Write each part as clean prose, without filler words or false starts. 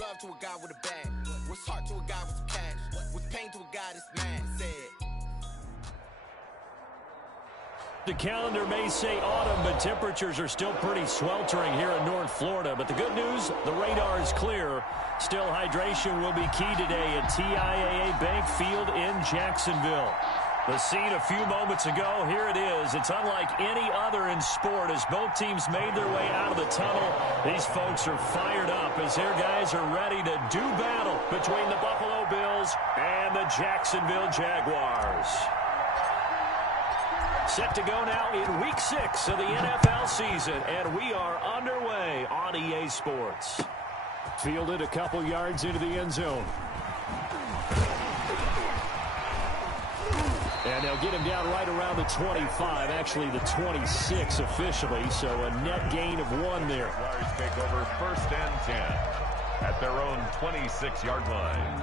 love to a guy with a bag? What's heart to a guy with some cash? What's pain to a guy that's mad? Said. The calendar may say autumn, but temperatures are still pretty sweltering here in North Florida. But the good news, the radar is clear. Still, hydration will be key today at TIAA Bank Field in Jacksonville. The scene a few moments ago, here it is. It's unlike any other in sport as both teams made their way out of the tunnel. These folks are fired up as their guys are ready to do battle between the Buffalo Bills and the Jacksonville Jaguars. Set to go now in Week 6 of the NFL season, and we are underway on EA Sports. Fielded a couple yards into the end zone. And they'll get him down right around the 25, actually the 26 officially, so a net gain of 1 there. Jaguars take over 1st and 10 at their own 26-yard line.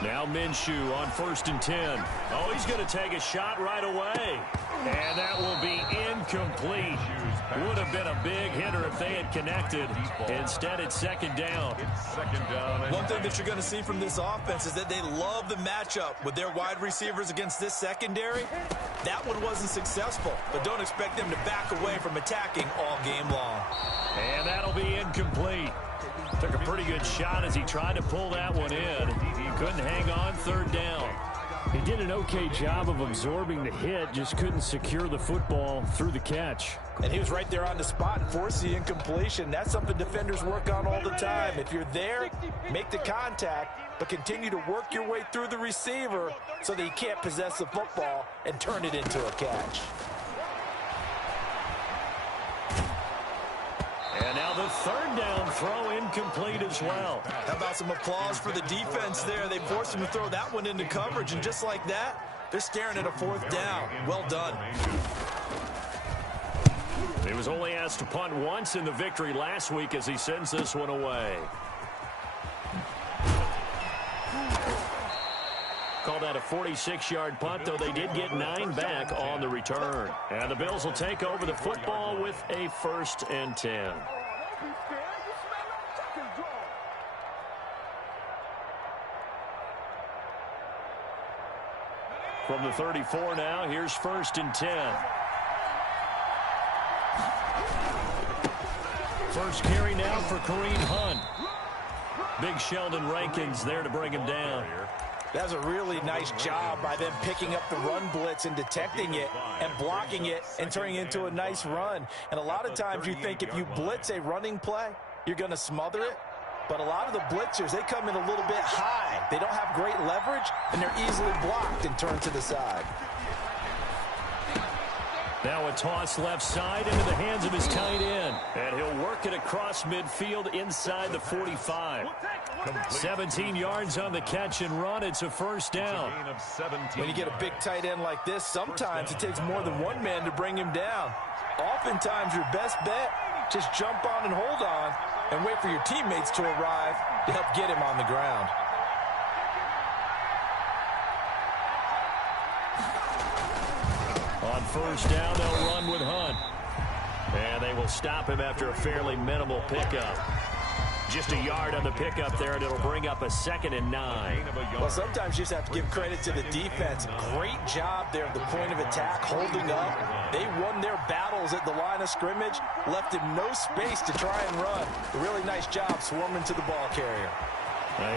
Now Minshew on 1st and 10. Oh, he's going to take a shot right away. And that will be incomplete. Would have been a big hitter if they had connected. Instead, it's 2nd down. One thing that you're going to see from this offense is that they love the matchup with their wide receivers against this secondary. That one wasn't successful, but don't expect them to back away from attacking all game long. And that'll be incomplete. Took a pretty good shot as he tried to pull that one in. He couldn't hang on 3rd down. He did an okay job of absorbing the hit, just couldn't secure the football through the catch. And he was right there on the spot and forced the incompletion. That's something defenders work on all the time. If you're there, make the contact, but continue to work your way through the receiver so that he can't possess the football and turn it into a catch. And now the 3rd down throw incomplete as well. How about some applause for the defense there? They forced him to throw that one into coverage, and just like that, they're staring at a 4th down. Well done. He was only asked to punt once in the victory last week as he sends this one away. Call that a 46-yard punt, though they did get 9 back on the return. And the Bills will take over the football with a 1st and 10. From the 34 now, here's 1st and 10. First carry now for Kareem Hunt. Big Sheldon Rankins there to bring him down. That's a really nice job by them picking up the run blitz and detecting it and blocking it and turning it into a nice run. And a lot of times you think if you blitz a running play, you're going to smother it. But a lot of the blitzers, they come in a little bit high. They don't have great leverage, and they're easily blocked and turned to the side. Now a toss left side into the hands of his tight end. And he'll work it across midfield inside the 45. 17 yards on the catch and run. It's a 1st down. When you get a big tight end like this, sometimes it takes more than one man to bring him down. Oftentimes your best bet, just jump on and hold on and wait for your teammates to arrive to help get him on the ground. On 1st down, they'll run with Hunt. And they will stop him after a fairly minimal pickup. Just a yard on the pickup there, and it'll bring up a 2nd and 9. Well, sometimes you just have to give credit to the defense. Great job there at the point of attack, holding up. They won their battles at the line of scrimmage, left him no space to try and run. A really nice job swarming to the ball carrier.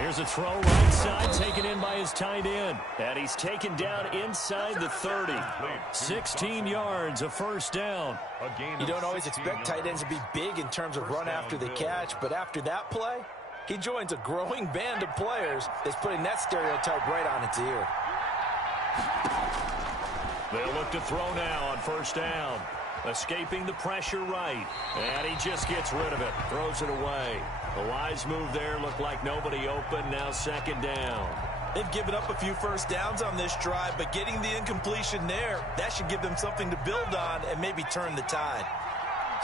Here's a throw right side, taken in by his tight end. And he's taken down inside the 30. 16 yards, a 1st down. You don't always expect tight ends to be big in terms of run after the catch, but after that play, he joins a growing band of players that's putting that stereotype right on its ear. They'll look to throw now on 1st down. Escaping the pressure right. And he just gets rid of it. Throws it away. The wise move there looked like nobody open. Now 2nd down. They've given up a few first downs on this drive, but getting the incompletion there, that should give them something to build on and maybe turn the tide.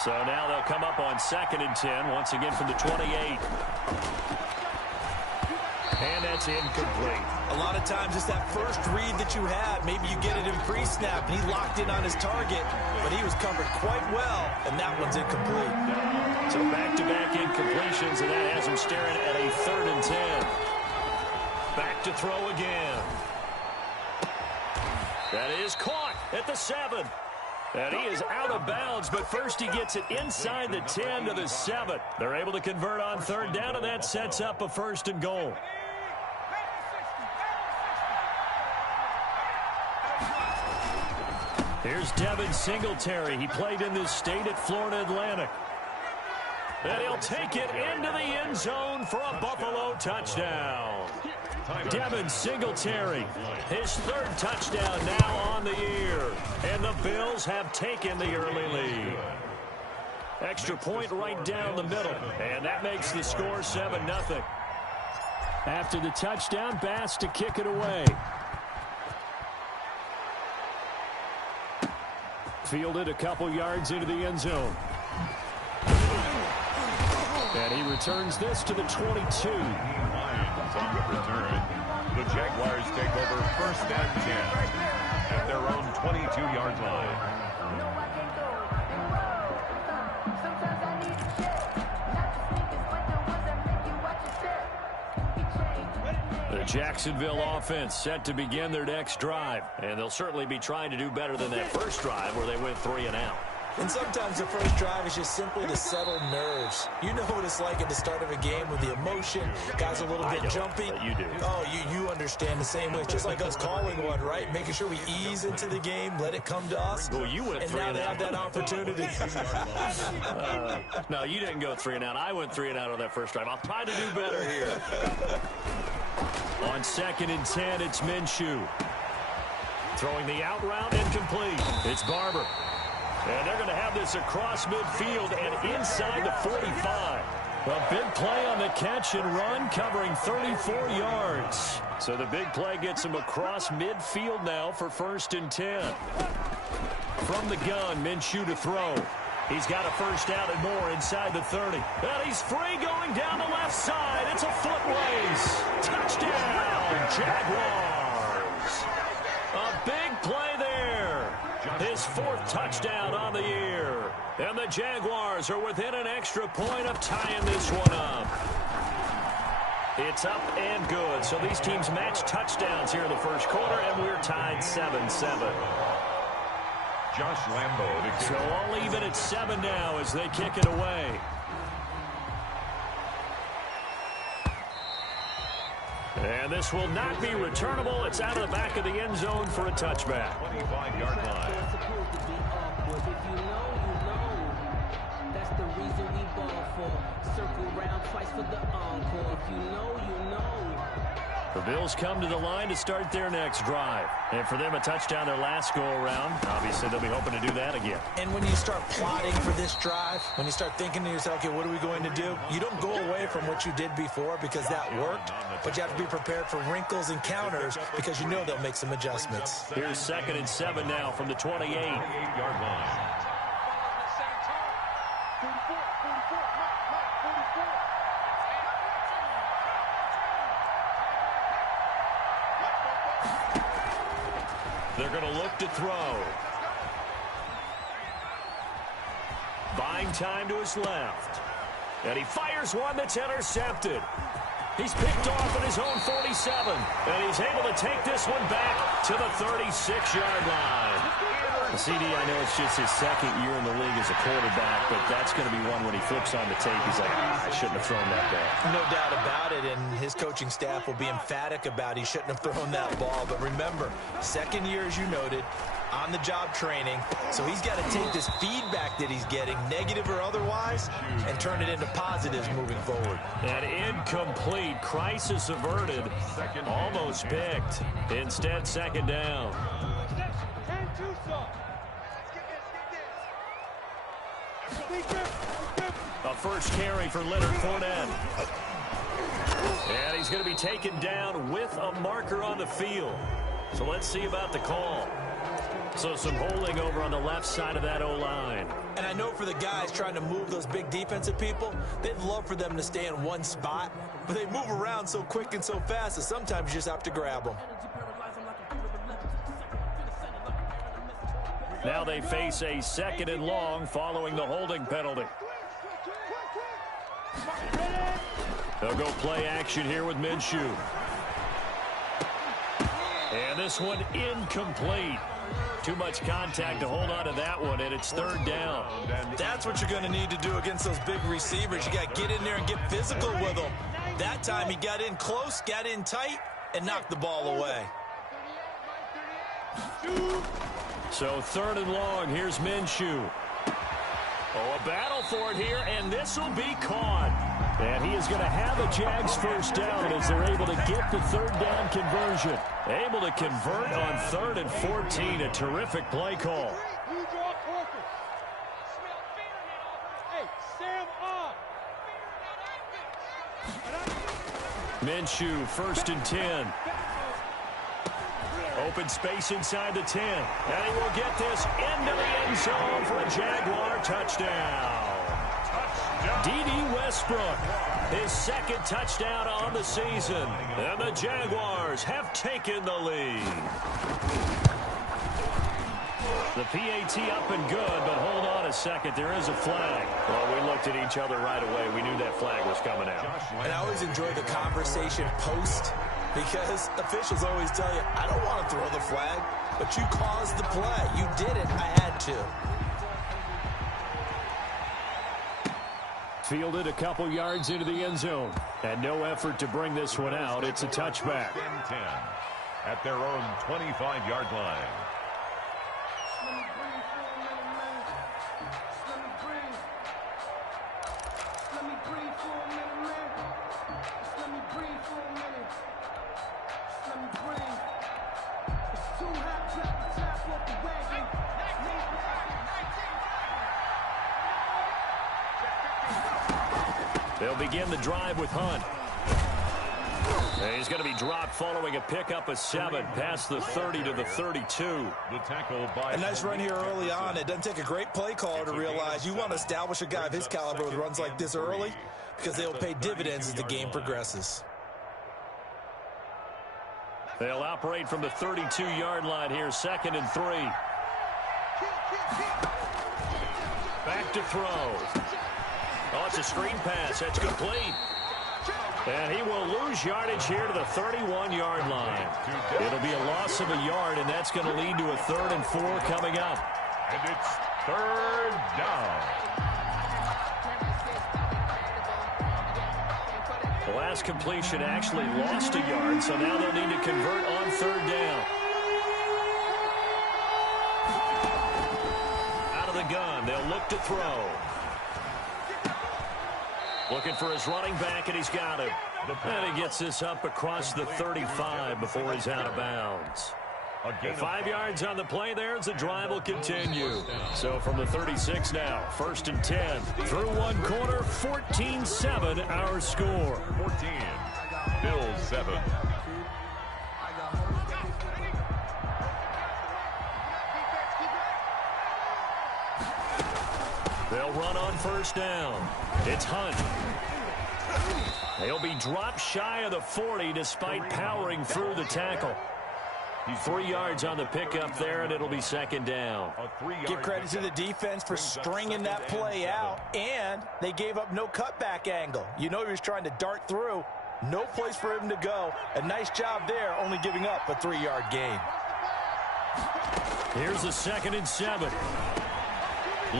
So now they'll come up on 2nd and 10, once again from the 28. And that's incomplete. A lot of times it's that first read that you have. Maybe you get it in pre-snap, and he locked in on his target, but he was covered quite well, and that one's incomplete. So back-to-back incompletions, and that has him staring at a 3rd and 10. Back to throw again. That is caught at the 7. And he is out of bounds, but first he gets it inside the 10 to the 7. They're able to convert on 3rd down, and that sets up a 1st and goal. Here's Devin Singletary. He played in this state at Florida Atlantic. And he'll take it into the end zone for a Buffalo touchdown. Devin Singletary, his 3rd touchdown now on the year. And the Bills have taken the early lead. Extra point right down the middle. And that makes the score 7-0. After the touchdown, Bass to kick it away. Fielded a couple yards into the end zone. And he returns this to the 22. On the return, the Jaguars take over 1st and 10 at their own 22-yard line. The Jacksonville offense set to begin their next drive, and they'll certainly be trying to do better than that first drive where they went 3 and out. And sometimes the first drive is just simply to settle nerves. You know what it's like at the start of a game with the emotion. Guys a little bit jumpy. You do. Oh, you understand the same way. It's just like us calling one, right? Making sure we ease into the game, let it come to us. Well, you went 3 and now and they out. have that opportunity. No, you didn't go 3 and out. I went 3 and out on that first drive. I'll try to do better here. On 2nd and 10, it's Minshew. Throwing the out route, incomplete. It's Barber. And they're going to have this across midfield and inside the 45. A big play on the catch and run, covering 34 yards. So the big play gets him across midfield now for 1st and 10. From the gun, Minshew to throw. He's got a first down and more inside the 30. And he's free going down the left side. It's a foot race. Touchdown, Jaguars. A big play there. His 4th touchdown on the year. And the Jaguars are within an extra point of tying this one up. It's up and good. So these teams match touchdowns here in the first quarter, and we're tied 7-7. Josh Lambo. So all even at 7 now as they kick it away. And this will not be returnable. It's out of the back of the end zone for a touchback. 25-yard line. If you know, that's the reason we ball for. Circle round twice for the encore. If you know, you know. The Bills come to the line to start their next drive. And for them, a touchdown their last go-around. Obviously, they'll be hoping to do that again. And when you start plotting for this drive, when you start thinking to yourself, okay, what are we going to do? You don't go away from what you did before because that worked, but you have to be prepared for wrinkles and counters because you know they'll make some adjustments. Here's 2nd and 7 now from the 28. 28-yard line. They're going to look to throw. Buying time to his left. And he fires one that's intercepted. He's picked off at his own 47. And he's able to take this one back to the 36-yard line. CD, I know it's just his 2nd year in the league as a quarterback, but that's going to be one when he flips on the tape. He's like, I shouldn't have thrown that ball. No doubt about it, and his coaching staff will be emphatic about he shouldn't have thrown that ball. But remember, 2nd year, as you noted, on-the-job training. So he's got to take this feedback that he's getting, negative or otherwise, and turn it into positives moving forward. And incomplete. Crisis averted. Almost picked. Instead, 2nd down. A first carry for Leonard Fournette. And he's going to be taken down with a marker on the field. So let's see about the call. So some holding over on the left side of that O-line. And I know for the guys trying to move those big defensive people, they'd love for them to stay in one spot. But they move around so quick and so fast that sometimes you just have to grab them. Now they face a 2nd and long following the holding penalty. They'll go play action here with Minshew. And this one incomplete. Too much contact to hold on to that one, and it's 3rd down. That's what you're going to need to do against those big receivers. You got to get in there and get physical with them. That time he got in close, got in tight, and knocked the ball away. So 3rd and long, here's Minshew. Oh, a battle for it here, and this will be caught. And he is going to have a Jags first down as they're able to get the 3rd down conversion. Able to convert on 3rd and 14, a terrific play call. Minshew, 1st and 10. Open space inside the 10. And he will get this into the end zone for a Jaguar touchdown. D.D. Westbrook, his 2nd touchdown on the season. And the Jaguars have taken the lead. The PAT up and good, but hold on a second. There is a flag. Well, we looked at each other right away. We knew that flag was coming out. And I always enjoy the conversation post, because officials always tell you, I don't want to throw the flag, but you caused the play. You did it. I had to. Fielded a couple yards into the end zone. And no effort to bring this one out. It's a touchback. 10 at their own 25-yard line. They'll begin the drive with Hunt. And he's going to be dropped following a pickup of 7 past the 30 to the 32. The tackle by a nice run here early on. It doesn't take a great play caller to realize you want to establish a guy of his caliber with runs like this early, because they'll pay dividends as the game progresses. They'll operate from the 32-yard line here, 2nd and 3. Back to throw. Oh, it's a screen pass. That's complete. And he will lose yardage here to the 31-yard line. It'll be a loss of a yard, and that's going to lead to a 3rd and 4 coming up. And it's 3rd down. The last completion actually lost a yard, so now they'll need to convert on 3rd down. Out of the gun, they'll look to throw. Looking for his running back, and he's got him. And he gets this up across the 35 before he's out of bounds. 5 yards on the play there as the drive will continue. So from the 36 now, 1st and 10. Through one quarter, 14-7 our score. 14, Bills 7. They'll run on 1st down. It's Hunt. They'll be dropped shy of the 40 despite powering through the tackle. 3 yards on the pickup there, and it'll be 2nd down. Give credit to the defense for stringing that play out, and they gave up no cutback angle. You know he was trying to dart through. No place for him to go. A nice job there, only giving up a 3-yard gain. Here's a 2nd and 7.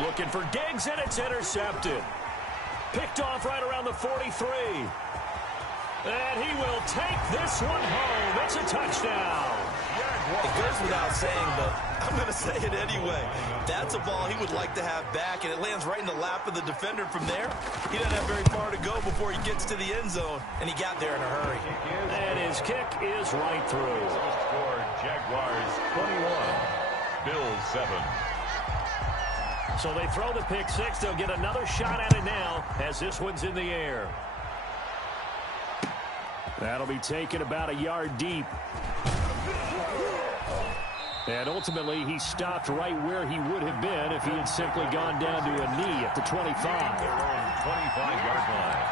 Looking for Diggs, and it's intercepted. Picked off right around the 43. And he will take this one home. It's a touchdown. It goes without saying, but I'm going to say it anyway. That's a ball he would like to have back, and it lands right in the lap of the defender from there. He doesn't have very far to go before he gets to the end zone, and he got there in a hurry. And his kick is right through. Score Jaguars 21, Bills 7. So they throw the pick 6. They'll get another shot at it now as this one's in the air. That'll be taken about a yard deep. And ultimately, he stopped right where he would have been if he had simply gone down to a knee at the 25. 25-yard line.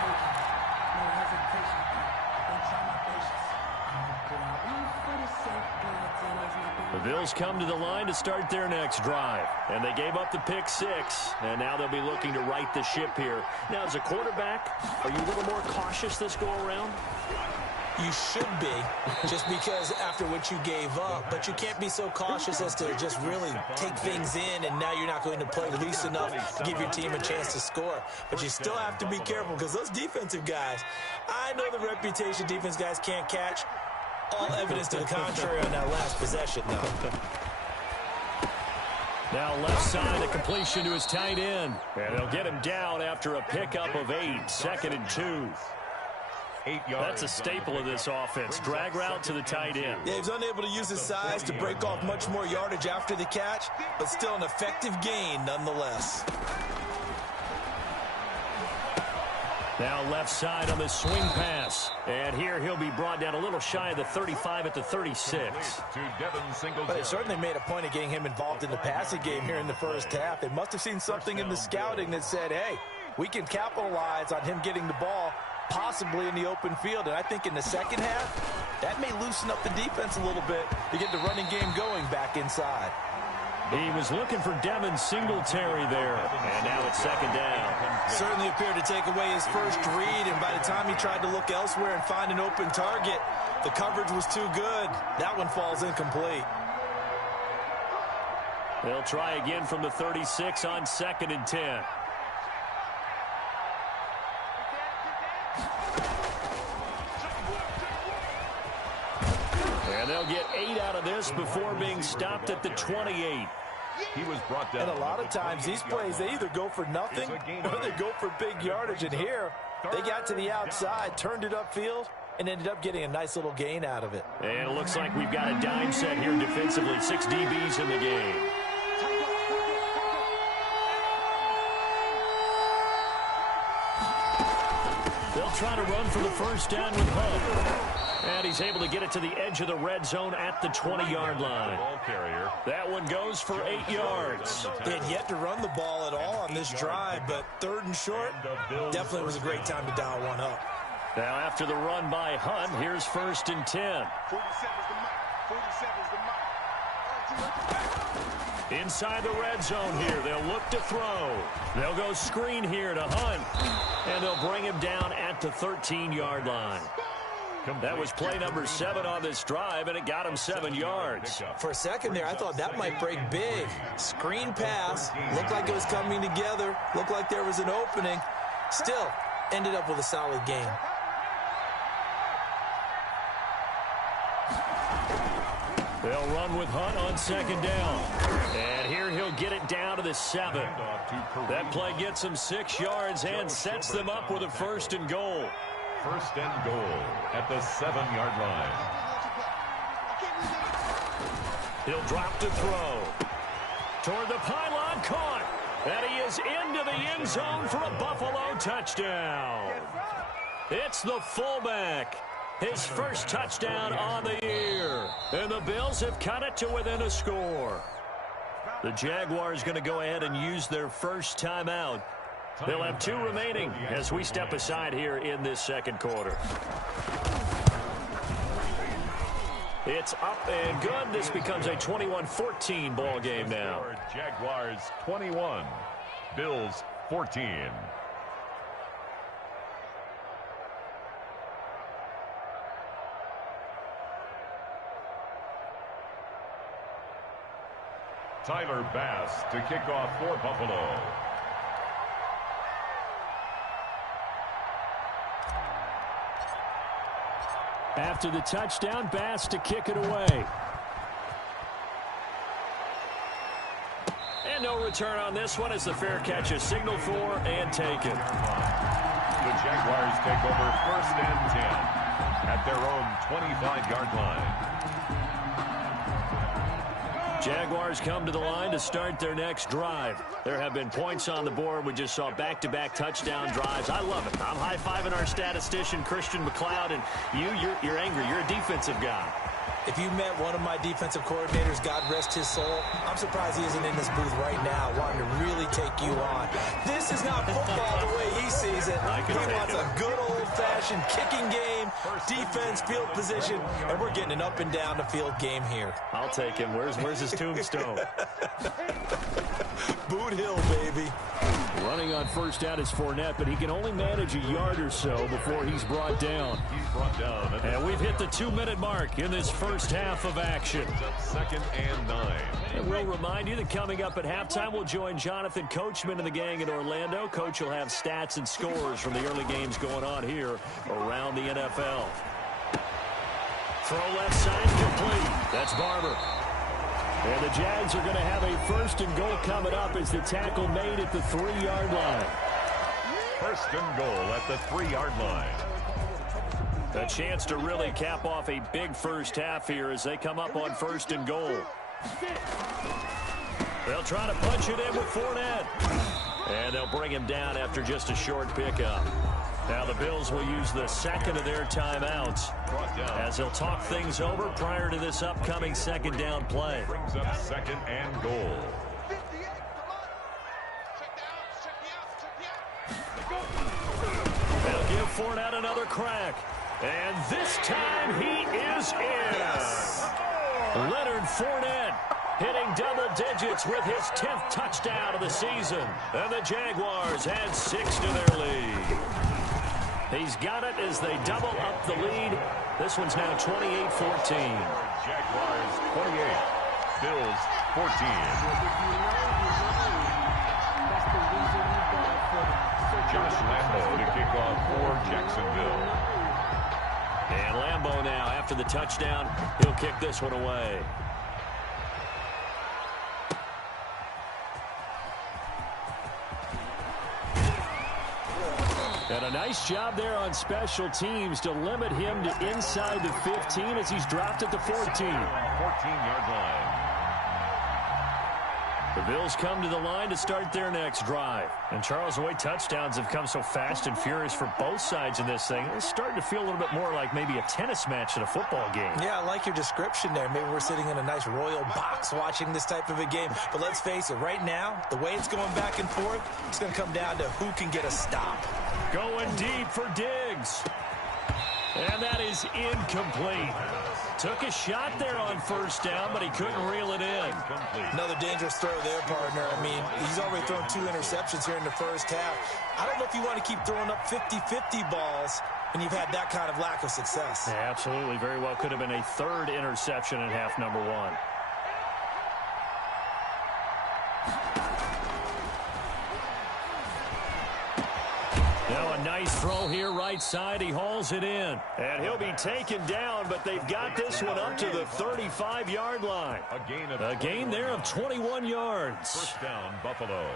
The Bills come to the line to start their next drive. And they gave up the pick six. And now they'll be looking to right the ship here. Now, as a quarterback, are you a little more cautious this go-around? You should be, just because after what you gave up. But you can't be so cautious as to just really take things in, and now you're not going to play loose enough to give your team a chance to score. But you still have to be careful, because those defensive guys, I know the reputation defense guys can't catch. All evidence to the contrary on that last possession, though. Now left side, a completion to his tight end. And they'll get him down after a pickup of 8, 2nd and 2. 8 yards. That's a staple of this offense. Drag route to the tight end. Yeah, he's unable to use his size to break off much more yardage after the catch, but still an effective gain nonetheless. Now left side on the swing pass. And here he'll be brought down a little shy of the 35 at the 36. To Devin Singletary. But they certainly made a point of getting him involved in the passing game here in the first half. They must have seen something in the scouting that said, hey, we can capitalize on him getting the ball possibly in the open field. And I think in the second half, that may loosen up the defense a little bit to get the running game going back inside. He was looking for Devin Singletary there. And now it's 2nd down. Certainly appeared to take away his first read, and by the time he tried to look elsewhere and find an open target, the coverage was too good. That one falls incomplete. They'll try again from the 36 on 2nd and 10. And they'll get 8 out of this before being stopped at the 28. He was brought down. And a lot of times these plays, they either go for nothing or they go for big yardage. And here, they got to the outside, turned it upfield, and ended up getting a nice little gain out of it. And it looks like we've got a dime set here defensively. 6 DBs in the game. They'll try to run for the first down with Hunt. And he's able to get it to the edge of the red zone at the 20-yard line. Ball carrier. That one goes for 8 yards. They had yet to run the ball at all on this drive, but 3rd and short, definitely was a great time to dial one up. Now after the run by Hunt, here's 1st and 10. Inside the red zone here, they'll look to throw. They'll go screen here to Hunt, and they'll bring him down at the 13-yard line. That was play number 7 on this drive, and it got him 7 yards. For a second there, I thought that might break big. Screen pass, looked like it was coming together, looked like there was an opening. Still, ended up with a solid game. They'll run with Hunt on 2nd down. And here he'll get it down to the 7. That play gets him 6 yards and sets them up with a 1st and goal. 1st and goal at the 7-yard line. He'll drop to throw. Toward the pylon, caught. And he is into the end zone for a Buffalo touchdown. It's the fullback. His first touchdown on the year. And the Bills have cut it to within a score. The Jaguars going to go ahead and use their first timeout. They'll have 2 remaining as we step aside here in this 2nd quarter. It's up and good. This becomes a 21-14 ball game now. Jaguars 21, Bills 14. Tyler Bass to kick off for Buffalo. After the touchdown, Bass to kick it away. And no return on this one as the fair catch is signaled for and taken. The Jaguars take over 1st and 10 at their own 25-yard line. Jaguars come to the line to start their next drive. There have been points on the board. We just saw back-to-back touchdown drives. I love it. I'm high-fiving our statistician, Christian McLeod, and you're angry. You're a defensive guy. If you met one of my defensive coordinators, God rest his soul, I'm surprised he isn't in this booth right now wanting to really take you on. This is not football the way he sees it. He wants a good old-fashioned kicking game, defense, field position, and we're getting an up-and-down-the-field game here. I'll take him. Where's his tombstone? Boot Hill, baby. Running on first down is Fournette, but he can only manage a yard or so before he's brought down. And we've hit the 2-minute mark in this first half of action. 2nd and 9. And we'll remind you that coming up at halftime, we'll join Jonathan Coachman and the gang in Orlando. Coach will have stats and scores from the early games going on here around the NFL. Throw left side complete. That's Barber. And the Jags are going to have a 1st and goal coming up as the tackle made at the 3-yard line. 1st and goal at the 3-yard line. A chance to really cap off a big first half here as they come up on 1st and goal. They'll try to punch it in with Fournette. And they'll bring him down after just a short pickup. Now the Bills will use the 2nd of their timeouts as they'll talk things over prior to this upcoming 2nd down play. Brings up 2nd and goal. They'll give Fournette another crack. And this time he is in. Yes. Leonard Fournette hitting double digits with his 10th touchdown of the season. And the Jaguars add 6 to their lead. He's got it as they double up the lead. This one's now 28-14. Jaguars 28, Bills 14. Josh Lambo to kick off for Jacksonville. And Lambo now, after the touchdown, he'll kick this one away. And a nice job there on special teams to limit him to inside the 15 as he's dropped at the 14. 14-yard line. The Bills come to the line to start their next drive. And Charles, the way touchdowns have come so fast and furious for both sides in this thing, it's starting to feel a little bit more like maybe a tennis match at a football game. Yeah, I like your description there. Maybe we're sitting in a nice royal box watching this type of a game. But let's face it, right now, the way it's going back and forth, it's going to come down to who can get a stop. Going deep for Diggs. And that is incomplete. Took a shot there on 1st down, but he couldn't reel it in. Another dangerous throw there, partner. I mean, he's already thrown 2 interceptions here in the first half. I don't know if you want to keep throwing up 50-50 balls when you've had that kind of lack of success. Yeah, absolutely. Very well could have been a 3rd interception in half number 1. Now a nice throw here right side. He hauls it in. And he'll be taken down, but they've got this one up to the 35-yard line. A gain there of 21 yards. 1st down, Buffalo.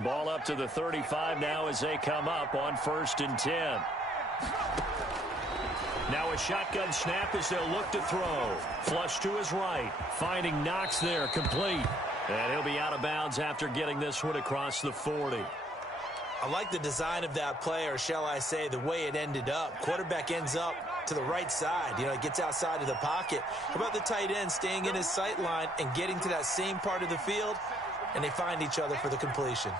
Ball up to the 35 now as they come up on 1st and 10. Now a shotgun snap as they'll look to throw. Flush to his right. Finding Knox there, complete. And he'll be out of bounds after getting this one across the 40. I like the design of that play, or shall I say the way it ended up. Quarterback ends up to the right side. You know, he gets outside of the pocket. How about the tight end staying in his sight line and getting to that same part of the field, and they find each other for the completion.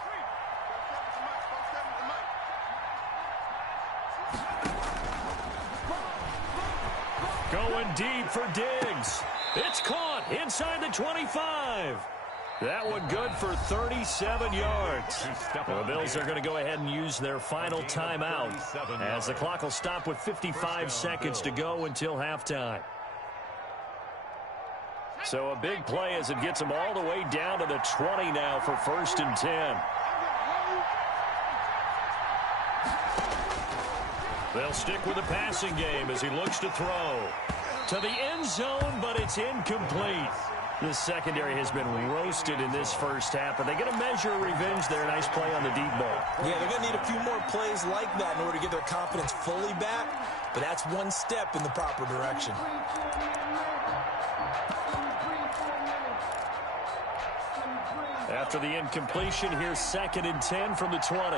Going deep for Diggs. It's caught inside the 25. That one good for 37 yards. The Bills are going to go ahead and use their final timeout as the clock will stop with 55 seconds to go until halftime. So a big play as it gets them all the way down to the 20 now for 1st and 10. They'll stick with the passing game as he looks to throw to the end zone, but it's incomplete. The secondary has been roasted in this first half, but they're going to measure revenge there. Nice play on the deep ball. Yeah, they're going to need a few more plays like that in order to get their confidence fully back. but that's one step in the proper direction. After the incompletion, here's 2nd and 10 from the 20.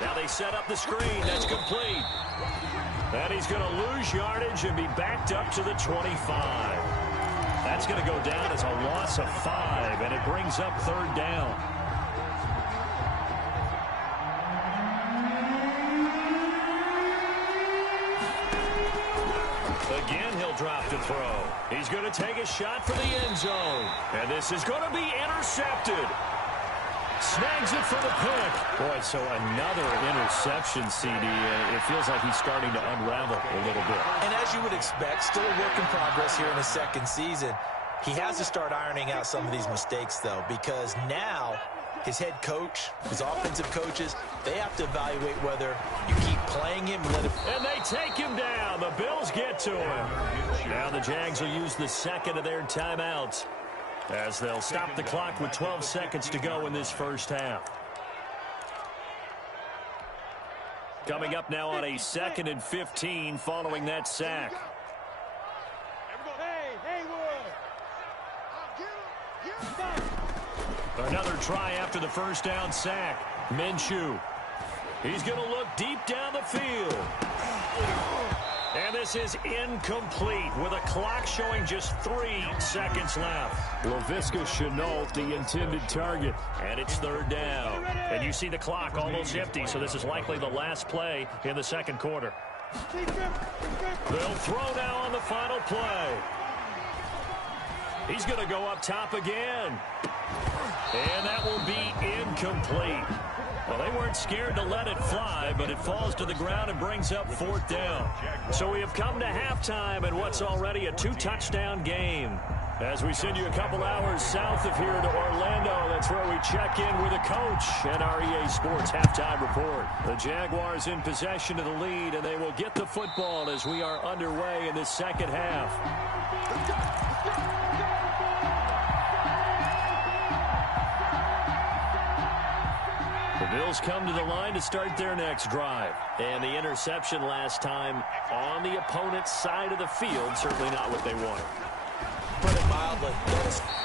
Now they set up the screen. That's complete. And he's going to lose yardage and be backed up to the 25. That's going to go down as a loss of 5, and it brings up 3rd down. Again, he'll drop to throw. He's going to take a shot for the end zone. And this is going to be intercepted. Snags it for the pick. Boy, so another interception, CD. It feels like he's starting to unravel a little bit. And as you would expect, still a work in progress here in his 2nd season. He has to start ironing out some of these mistakes, though, because now his head coach, his offensive coaches, they have to evaluate whether you keep playing him. And they take him down. The Bills get to him. Now the Jags will use the 2nd of their timeouts as they'll stop the clock with 12 seconds to go in this first half. Coming up now on a 2nd and 15 following that sack. Another try after the first down sack. Minshew. He's going to look deep down the field. And this is incomplete with a clock showing just 3 seconds left. Laviska Shenault, the intended target. And it's 3rd down. And you see the clock almost empty, so this is likely the last play in the 2nd quarter. They'll throw now on the final play. He's going to go up top again. And that will be incomplete. Well, they weren't scared to let it fly, but it falls to the ground and brings up 4th down. So we have come to halftime in what's already a 2-touchdown game. As we send you a couple hours south of here to Orlando, that's where we check in with a coach and our EA Sports halftime report. The Jaguars in possession of the lead, and they will get the football as we are underway in this 2nd half. The Bills come to the line to start their next drive. And the interception last time on the opponent's side of the field, certainly not what they wanted. Put it mildly.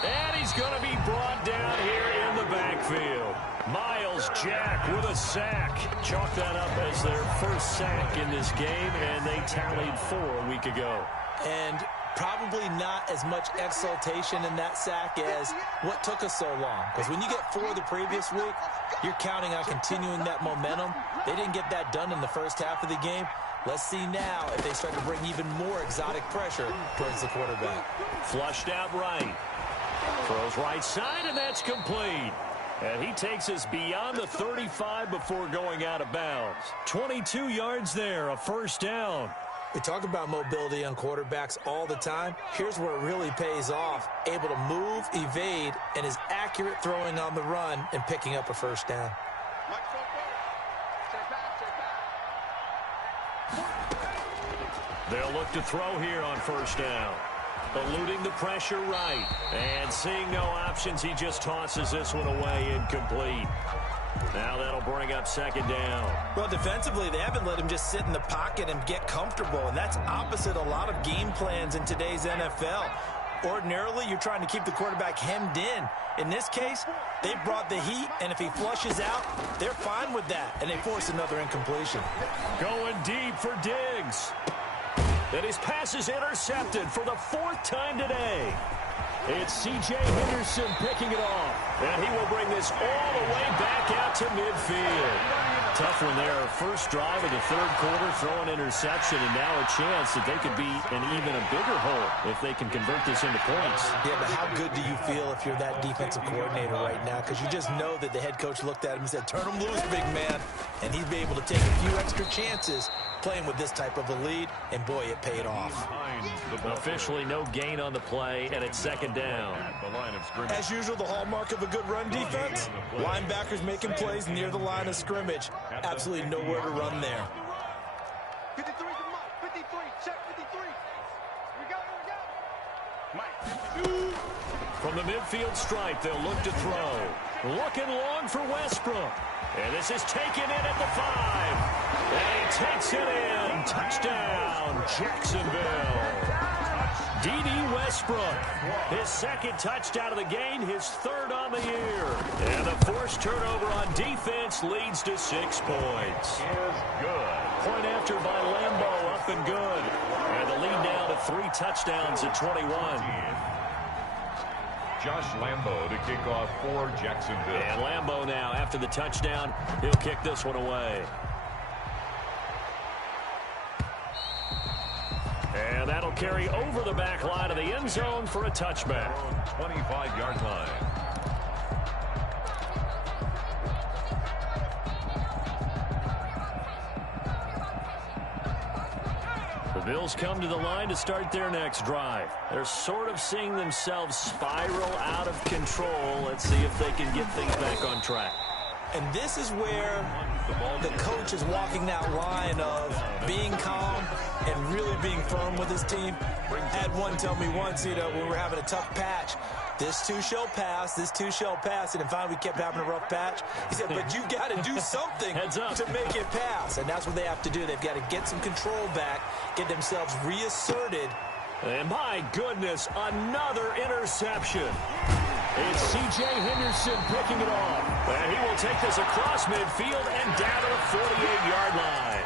And he's going to be brought down here in the backfield. Myles Jack with a sack. Chalk that up as their first sack in this game, and they tallied 4 a week ago. And probably not as much exultation in that sack as what took us so long. Because when you get 4 the previous week, you're counting on continuing that momentum. They didn't get that done in the first half of the game. Let's see now if they start to bring even more exotic pressure towards the quarterback. Flushed out right. Throws right side, and that's complete. And he takes us beyond the 35 before going out of bounds. 22 yards there, a 1st down. We talk about mobility on quarterbacks all the time. Here's where it really pays off. Able to move, evade, and is accurate throwing on the run and picking up a 1st down. They'll look to throw here on 1st down. Eluding the pressure right. And seeing no options, he just tosses this one away, incomplete. Now that'll bring up 2nd down. Well, defensively, they haven't let him just sit in the pocket and get comfortable, and that's opposite a lot of game plans in today's NFL. Ordinarily, you're trying to keep the quarterback hemmed in. In this case, they brought the heat, and if he flushes out, they're fine with that, and they force another incompletion. Going deep for Diggs. And his pass is intercepted for the 4th time today. It's C.J. Henderson picking it off. And he will bring this all the way back out to midfield. Tough one there. First drive of the 3rd quarter, throw an interception, and now a chance that they could be in even a bigger hole if they can convert this into points. Yeah, but how good do you feel if you're that defensive coordinator right now? Because you just know that the head coach looked at him and said, turn him loose, big man. And he'd be able to take a few extra chances playing with this type of a lead, and boy, it paid off. Officially no gain on the play, and it's 2nd down. As usual, the hallmark of a good run defense, linebackers making plays near the line of scrimmage. Absolutely nowhere to run there. 53 to Mike. 53. Check 53. We go. Mike. From the midfield stripe, they'll look to throw. Looking long for Westbrook. And this is taken in at the 5. And he takes it in. Touchdown, Jacksonville. D.D. Westbrook, his second touchdown of the game, his third on the year. And the forced turnover on defense leads to 6 points. Is good. Point after by Lambeau, up and good. And the lead now to 3 touchdowns at 21. Josh Lambeau to kick off for Jacksonville. And Lambeau now, after the touchdown, he'll kick this one away. And that'll carry over the back line of the end zone for a touchback. 25-yard line. The Bills come to the line to start their next drive. They're sort of seeing themselves spiral out of control. Let's see if they can get things back on track. And this is where the coach is walking that line of being calm and really being firm with his team. Had one tell me once, when we were having a tough patch, this too shall pass, this too shall pass. And finally we kept having a rough patch. He said, but you got to do something to make it pass. And that's what they have to do. They've got to get some control back, get themselves reasserted. And my goodness, another interception. It's C.J. Henderson picking it off. And he will take this across midfield and down to the 48-yard line.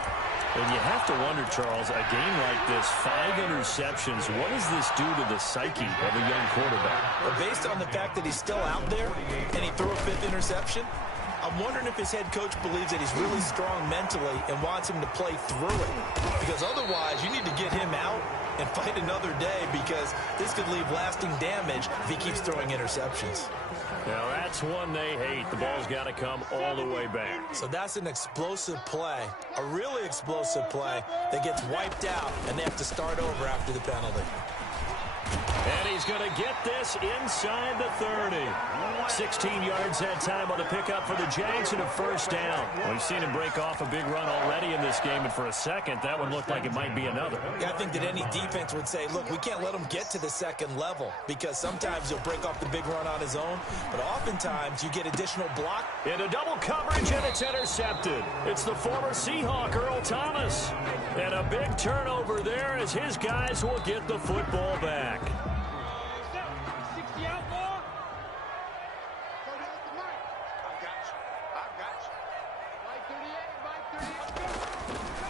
And you have to wonder, Charles, a game like this, 5 interceptions, what does this do to the psyche of a young quarterback? But based on the fact that he's still out there and he threw a 5th interception, I'm wondering if his head coach believes that he's really strong mentally and wants him to play through it. Because otherwise, you need to get him out and fight another day, because this could leave lasting damage if he keeps throwing interceptions. Now, that's one they hate. The ball's got to come all the way back. So that's an explosive play, a really explosive play that gets wiped out, and they have to start over after the penalty. And he's going to get this inside the 30. 16 yards that time on the pickup for the Jags and a first down. We've seen him break off a big run already in this game, and for a second, that one looked like it might be another. Yeah, I think that any defense would say, look, we can't let him get to the second level, because sometimes he'll break off the big run on his own, but oftentimes you get additional block. Into double coverage, and it's intercepted. It's the former Seahawk, Earl Thomas. And a big turnover there as his guys will get the football back.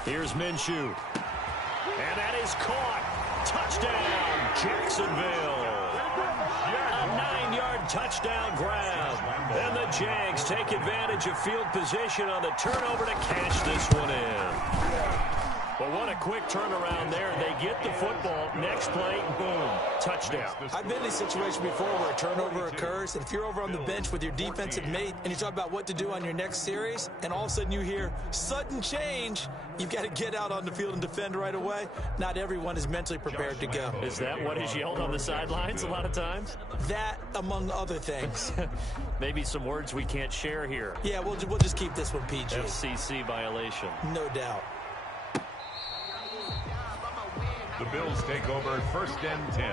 Here's Minshew. And that is caught. Touchdown, Jacksonville. A 9-yard touchdown grab. And the Jags take advantage of field position on the turnover to cash this one in. But what a quick turnaround there. They get the football. Next play, boom, touchdown. I've been in a situation before where a turnover occurs, and if you're over on the bench with your defensive mate and you talk about what to do on your next series, and all of a sudden you hear sudden change, you've got to get out on the field and defend right away. Not everyone is mentally prepared to go. Is that what is yelled on the sidelines a lot of times? That, among other things. Maybe some words we can't share here. Yeah, we'll just keep this one PG. FCC violation. No doubt. The Bills take over 1st and 10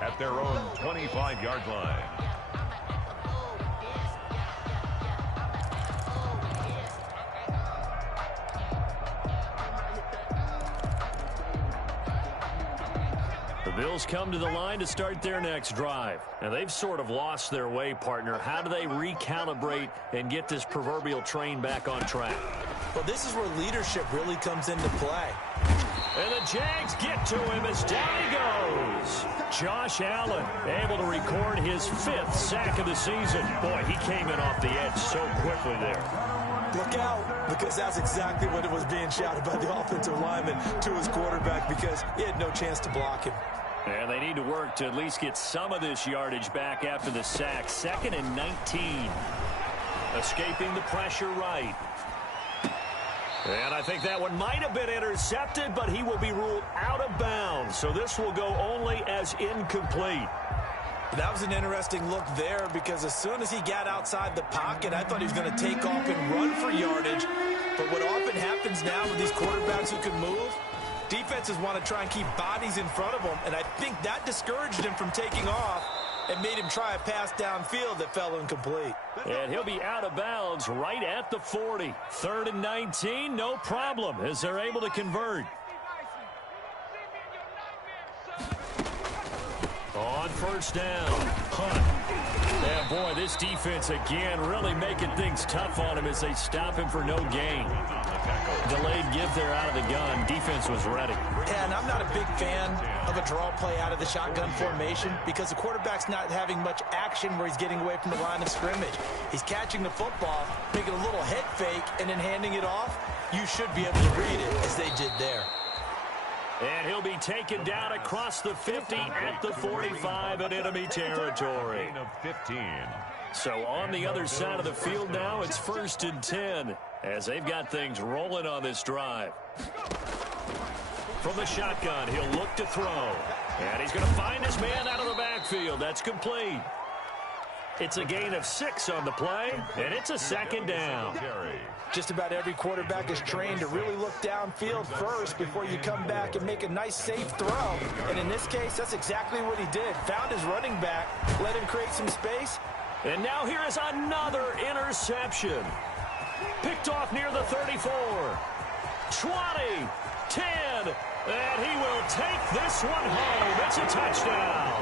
at their own 25-yard line. The Bills come to the line to start their next drive. Now, they've sort of lost their way, partner. How do they recalibrate and get this proverbial train back on track? Well, this is where leadership really comes into play. And the Jags get to him as down he goes. Josh Allen able to record his 5th sack of the season. Boy, he came in off the edge so quickly there. Look out, because that's exactly what it was being shouted by the offensive lineman to his quarterback, because he had no chance to block him. And they need to work to at least get some of this yardage back after the sack. 2nd and 19. Escaping the pressure right. And I think that one might have been intercepted, but he will be ruled out of bounds. So this will go only as incomplete. That was an interesting look there, because as soon as he got outside the pocket, I thought he was going to take off and run for yardage. But what often happens now with these quarterbacks who can move, defenses want to try and keep bodies in front of them, and I think that discouraged him from taking off. and made him try a pass downfield that fell incomplete. And he'll be out of bounds right at the 40. 3rd and 19, no problem, as they're able to convert. On first down, Hunt. Yeah, boy, this defense again really making things tough on him as they stop him for no gain. Delayed give there out of the gun. Defense was ready. Yeah, and I'm not a big fan of a draw play out of the shotgun formation because the quarterback's not having much action where he's getting away from the line of scrimmage. He's catching the football, making a little head fake, and then handing it off. You should be able to read it as they did there. And he'll be taken down across the 50 at the 45 in enemy territory. Of 15. So on the other side of the field now, it's 1st and 10 as they've got things rolling on this drive. From the shotgun, he'll look to throw. And he's going to find his man out of the backfield. That's complete. It's a gain of 6 on the play, and it's a 2nd down. Just about every quarterback is trained to really look downfield first before you come back and make a nice, safe throw. And in this case, that's exactly what he did. Found his running back, let him create some space. And now here is another interception. Picked off near the 34. 20, 10, and he will take this one home. It's a touchdown.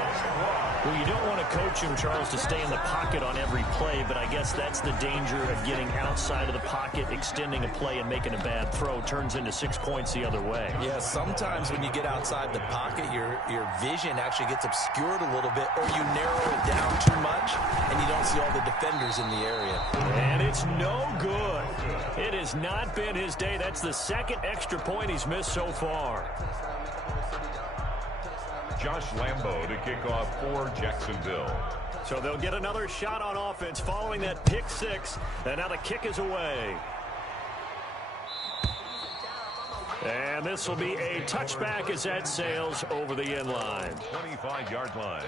Well, you don't want to coach him, Charles, to stay in the pocket on every play, but I guess that's the danger of getting outside of the pocket, extending a play, and making a bad throw. Turns into 6 points the other way. Yeah, sometimes when you get outside the pocket, your vision actually gets obscured a little bit, or you narrow it down too much, and you don't see all the defenders in the area. And it's no good. It has not been his day. That's the 2nd extra point he's missed so far. Josh Lambo to kick off for Jacksonville. So they'll get another shot on offense following that pick 6. And now the kick is away. And this will be a touchback as that sails over the end line. 25-yard line.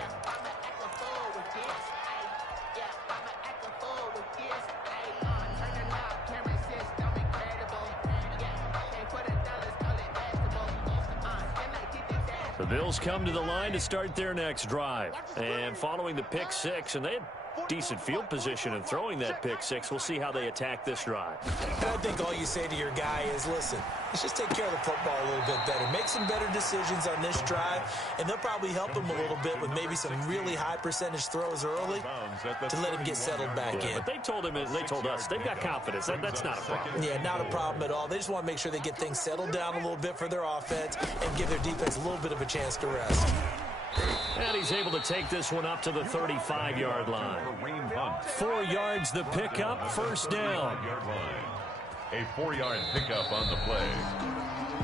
The Bills come to the line to start their next drive. And following the pick 6, and they had decent field position in throwing that pick 6. We'll see how they attack this drive. And I think all you say to your guy is, listen, let's just take care of the football a little bit better. Make some better decisions on this drive, and they'll probably help him a little bit with maybe some really high percentage throws early to let him get settled back in. But they told him, they told us, they've got confidence. That's not a problem. Yeah, not a problem at all. They just want to make sure they get things settled down a little bit for their offense and give their defense a little bit of a chance to rest. And he's able to take this one up to the 35-yard line. 4 yards the pickup, 1st down. A 4-yard pickup on the play.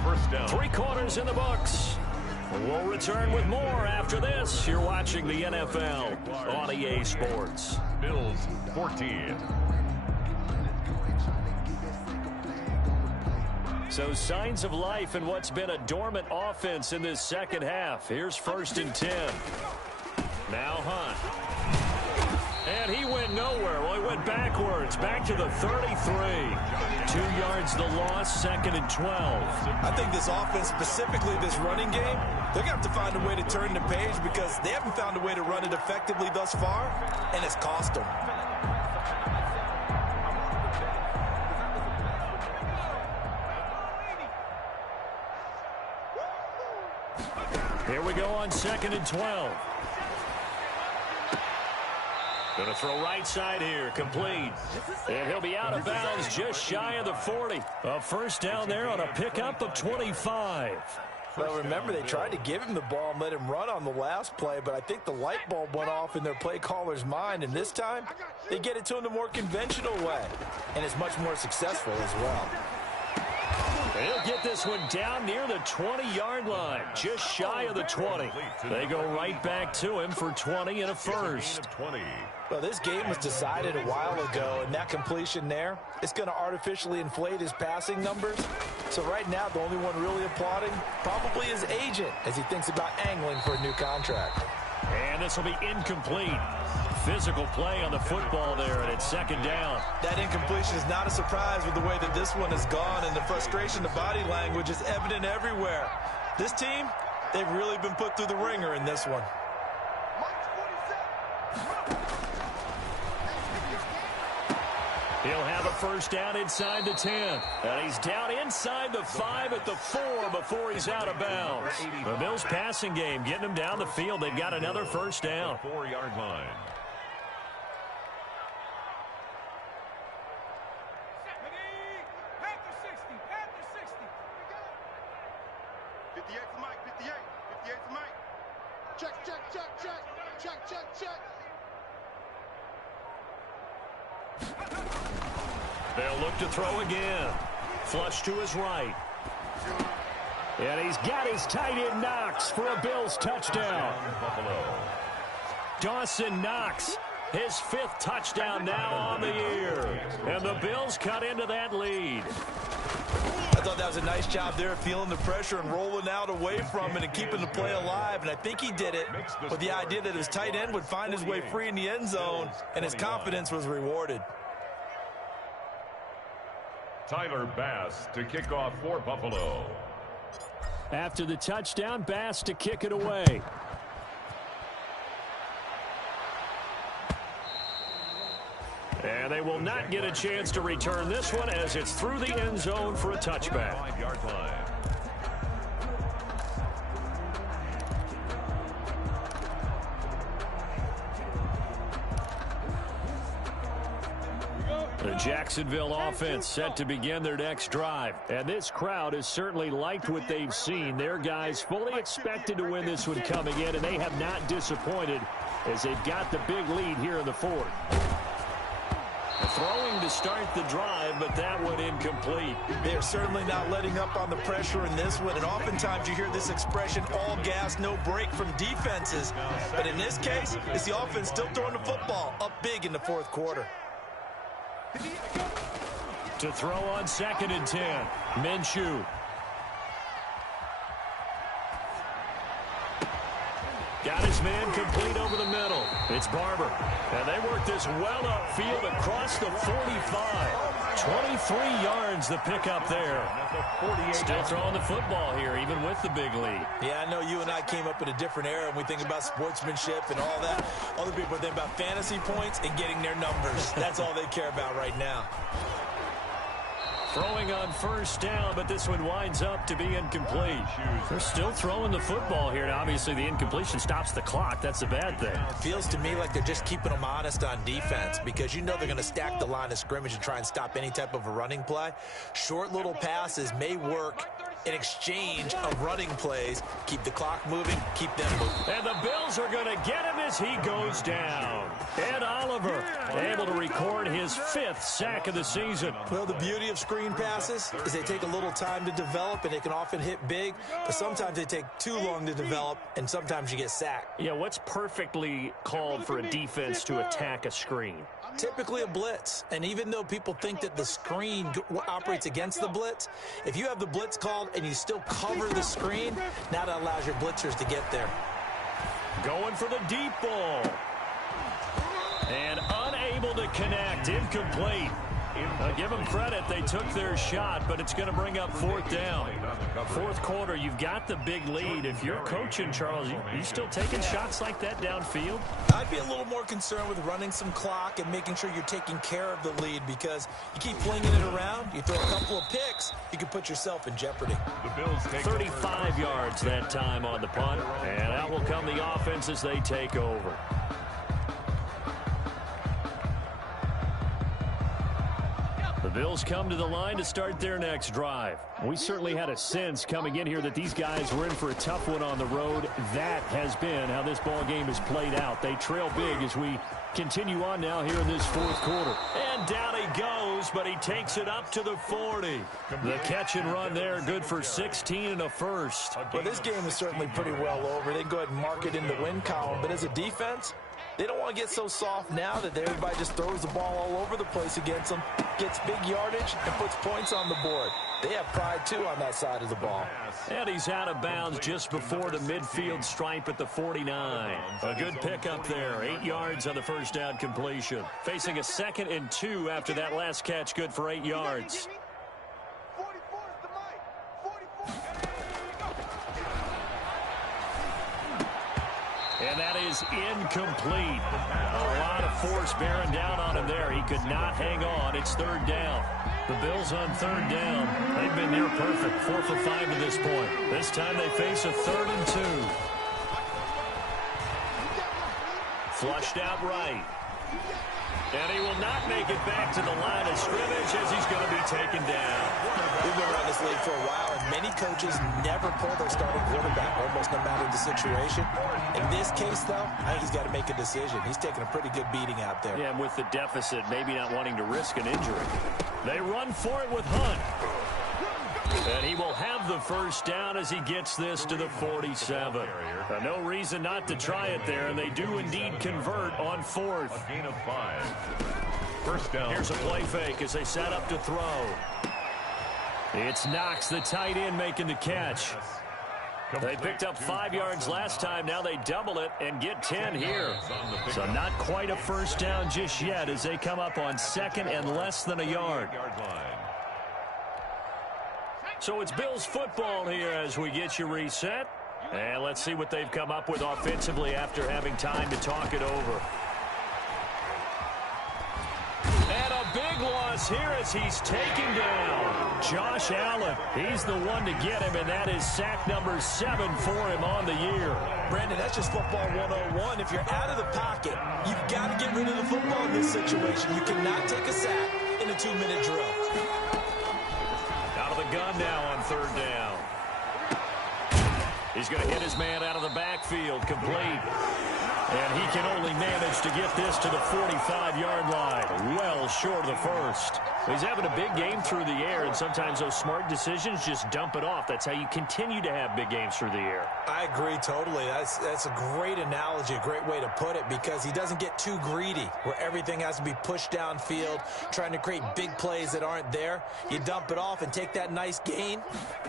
1st down. 3 quarters in the books. We'll return with more after this. You're watching the NFL on EA Sports. Bills 14. So signs of life in what's been a dormant offense in this 2nd half. Here's 1st and 10. Now Hunt. And he went nowhere. Well, he went backwards, back to the 33. 2 yards the loss, 2nd and 12. I think this offense, specifically this running game, they're going to have to find a way to turn the page because they haven't found a way to run it effectively thus far, and it's cost them. Here we go on 2nd and 12. Going to throw right side here, complete. And he'll be out of bounds just shy of the 40. A 1st down there on a pickup of 25. Well, remember, they tried to give him the ball and let him run on the last play, but I think the light bulb went off in their play caller's mind, and this time they get it to him the more conventional way, and it's much more successful as well. He'll get this one down near the 20-yard line, just shy of the 20. They go right back to him for 20 and a 1st. Well, this game was decided a while ago, and that completion there, it's going to artificially inflate his passing numbers. So right now, the only one really applauding probably his agent as he thinks about angling for a new contract. And this will be incomplete. Physical play on the football there, and it's 2nd down. That incompletion is not a surprise with the way that this one has gone, and the frustration, the body language is evident everywhere. This team, they've really been put through the ringer in this one. He'll have a first down inside the 10. And he's down inside the 5 at the 4 before he's out of bounds. The Bills passing game getting them down the field. They've got another first down. 4-yard line. They'll look to throw again. Flush to his right. And he's got his tight end Knox for a Bills touchdown. Dawson Knox, his 5th touchdown now on the year. And the Bills cut into that lead. I thought that was a nice job there, feeling the pressure and rolling out away from it and keeping the play alive. And I think he did it with the idea that his tight end would find his way free in the end zone, and his confidence was rewarded. Tyler Bass to kick off for Buffalo. After the touchdown, Bass to kick it away. And they will not get a chance to return this one as it's through the end zone for a touchback. 5-yard line. The Jacksonville offense set to begin their next drive. And this crowd has certainly liked what they've seen. Their guys fully expected to win this one coming in, and they have not disappointed as they've got the big lead here in the 4th. Throwing to start the drive, but that one incomplete. They're certainly not letting up on the pressure in this one, and oftentimes you hear this expression, all gas, no break from defenses. But in this case, it's the offense still throwing the football up big in the 4th quarter. To throw on 2nd and 10, Minshew. Got his man complete over the middle. It's Barber. And they work this well upfield across the 45. 23 yards the pickup there. Still throwing the football here, even with the big lead. Yeah, I know you and I came up in a different era, and we think about sportsmanship and all that. Other people think about fantasy points and getting their numbers. That's all they care about right now. Throwing on first down, but this one winds up to be incomplete. They're still throwing the football here, and obviously the incompletion stops the clock. That's a bad thing. It feels to me like they're just keeping them honest on defense because you know they're going to stack the line of scrimmage and try and stop any type of a running play. Short little passes may work in exchange of running plays. Keep the clock moving, keep them moving. And the Bills are going to get him as he goes down. Ed Oliver able to record his 5th sack of the season. Well, the beauty of screen passes is they take a little time to develop, and they can often hit big, but sometimes they take too long to develop, and sometimes you get sacked. Yeah, what's perfectly called for a defense to attack a screen? Typically a blitz, and even though people think that the screen operates against the blitz, if you have the blitz called and you still cover the screen, now that allows your blitzers to get there. Going for the deep ball. And unable to connect, incomplete. Give them credit, they took their shot, but it's going to bring up 4th down. 4th quarter, you've got the big lead. If you're coaching, Charles, you still taking shots like that downfield? I'd be a little more concerned with running some clock and making sure you're taking care of the lead because you keep flinging it around, you throw a couple of picks, you can put yourself in jeopardy. The Bills take 35 yards that time on the punt, and out will come the offense as they take over. The Bills come to the line to start their next drive. We certainly had a sense coming in here that these guys were in for a tough one on the road. That has been how this ball game has played out. They trail big as we continue on now here in this 4th quarter. And down he goes, but he takes it up to the 40. The catch and run there, good for 16 and a first. Well, this game is certainly pretty well over. They can go ahead and mark it in the win column, but as a defense, they don't want to get so soft now that everybody just throws the ball all over the place against them, gets big yardage, and puts points on the board. They have pride, too, on that side of the ball. And he's out of bounds just before the midfield stripe at the 49. A good pickup there. 8 yards on the first down completion. Facing a 2nd and 2 after that last catch, good for 8 yards. And that is incomplete. A lot of force bearing down on him there. He could not hang on. It's third down. The Bills on third down. They've been near perfect. 4 for 5 at this point. This time they face a 3rd and 2. Flushed out right. And he will not make it back to the line of scrimmage as he's going to be taken down. We've been around this league for a while, and many coaches never pull their starting quarterback, almost no matter the situation. In this case, though, I think he's got to make a decision. He's taking a pretty good beating out there. Yeah, and with the deficit, maybe not wanting to risk an injury. They run for it with Hunt. And he will have the first down as he gets this to the 47. No reason not to try it there, and they do indeed convert on 4th. A gain of 5. First down. Here's a play fake as they set up to throw. It's Knox, the tight end, making the catch. They picked up 5 yards last time. Now they double it and get 10 here. So not quite a first down just yet as they come up on 2nd and less than a yard. So it's Bills football here as we get you reset. And let's see what they've come up with offensively after having time to talk it over. And a big loss here as he's taken down Josh Allen. He's the one to get him, and that is sack number 7 for him on the year. Brandon, that's just football 101. If you're out of the pocket, you've got to get rid of the football in this situation. You cannot take a sack in a 2-minute drill. Out of the gun now on 3rd down. He's going to hit his man out of the backfield, complete. And he can only manage to get this to the 45-yard line, well short of the first. He's having a big game through the air, and sometimes those smart decisions just dump it off. That's how you continue to have big games through the air. I agree totally. That's a great analogy, a great way to put it, because he doesn't get too greedy where everything has to be pushed downfield, trying to create big plays that aren't there. You dump it off and take that nice gain,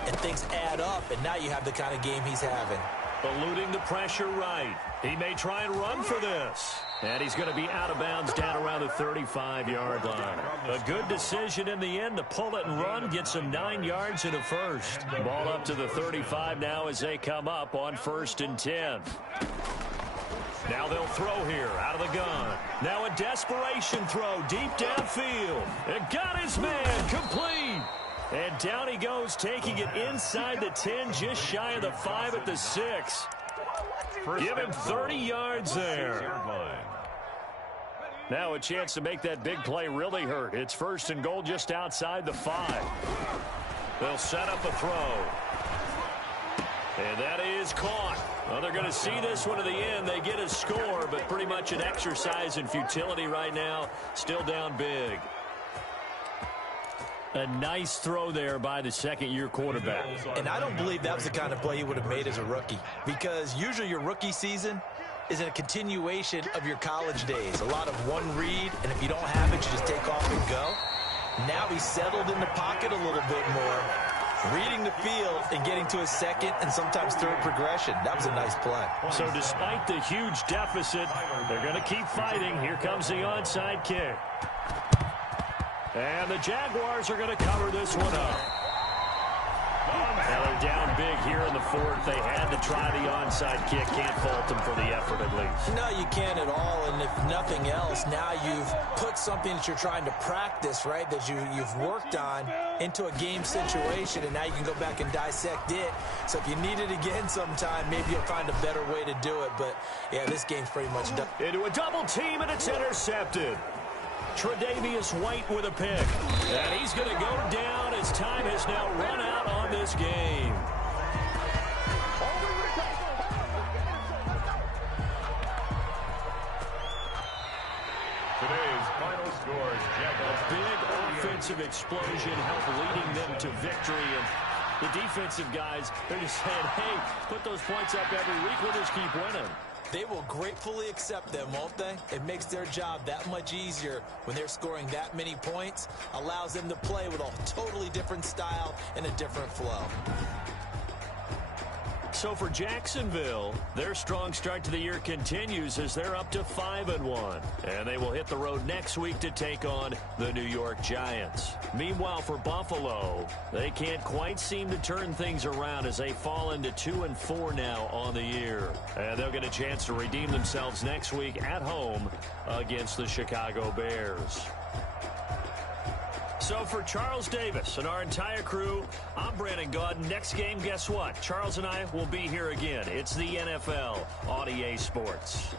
and things add up, and now you have the kind of game he's having. Eluding the pressure right. He may try and run for this. And he's going to be out of bounds down around the 35-yard line. A good decision in the end to pull it and run. Gets him 9 yards and a first. Ball up to the 35 now as they come up on 1st and 10. Now they'll throw here out of the gun. Now a desperation throw deep downfield. And got his man complete. And down he goes, taking it inside the 10, just shy of the 5 at the 6. Give him 30 yards there. Now a chance to make that big play really hurt. It's 1st and goal just outside the 5. They'll set up a throw. And that is caught. Well, they're going to see this one to the end. They get a score, but pretty much an exercise in futility right now. Still down big. A nice throw there by the second-year quarterback. And I don't believe that was the kind of play he would have made as a rookie, because usually your rookie season is a continuation of your college days. A lot of one read, and if you don't have it, you just take off and go. Now he's settled in the pocket a little bit more, reading the field and getting to his 2nd and sometimes 3rd progression. That was a nice play. So despite the huge deficit, they're going to keep fighting. Here comes the onside kick. And the Jaguars are going to cover this one up. Now they're down big here in the 4th. They had to try the onside kick. Can't fault them for the effort at least. No, you can't at all. And if nothing else, now you've put something that you're trying to practice, right, that you've worked on into a game situation, and now you can go back and dissect it. So if you need it again sometime, maybe you'll find a better way to do it. But, yeah, this game's pretty much done. Into a double team, and it's intercepted. Tre'Davious White with a pick. And he's going to go down as time has now run out on this game. Today's final scores. A big offensive explosion helped leading them to victory. And the defensive guys, they're just saying, hey, put those points up every week. We'll just keep winning. They will gratefully accept them, won't they? It makes their job that much easier when they're scoring that many points. Allows them to play with a totally different style and a different flow. So for Jacksonville, their strong start to the year continues as they're up to 5-1. And they will hit the road next week to take on the New York Giants. Meanwhile, for Buffalo, they can't quite seem to turn things around as they fall into 2-4 now on the year. And they'll get a chance to redeem themselves next week at home against the Chicago Bears. So for Charles Davis and our entire crew, I'm Brandon Gaudin. Next game, guess what? Charles and I will be here again. It's the NFL on EA Sports.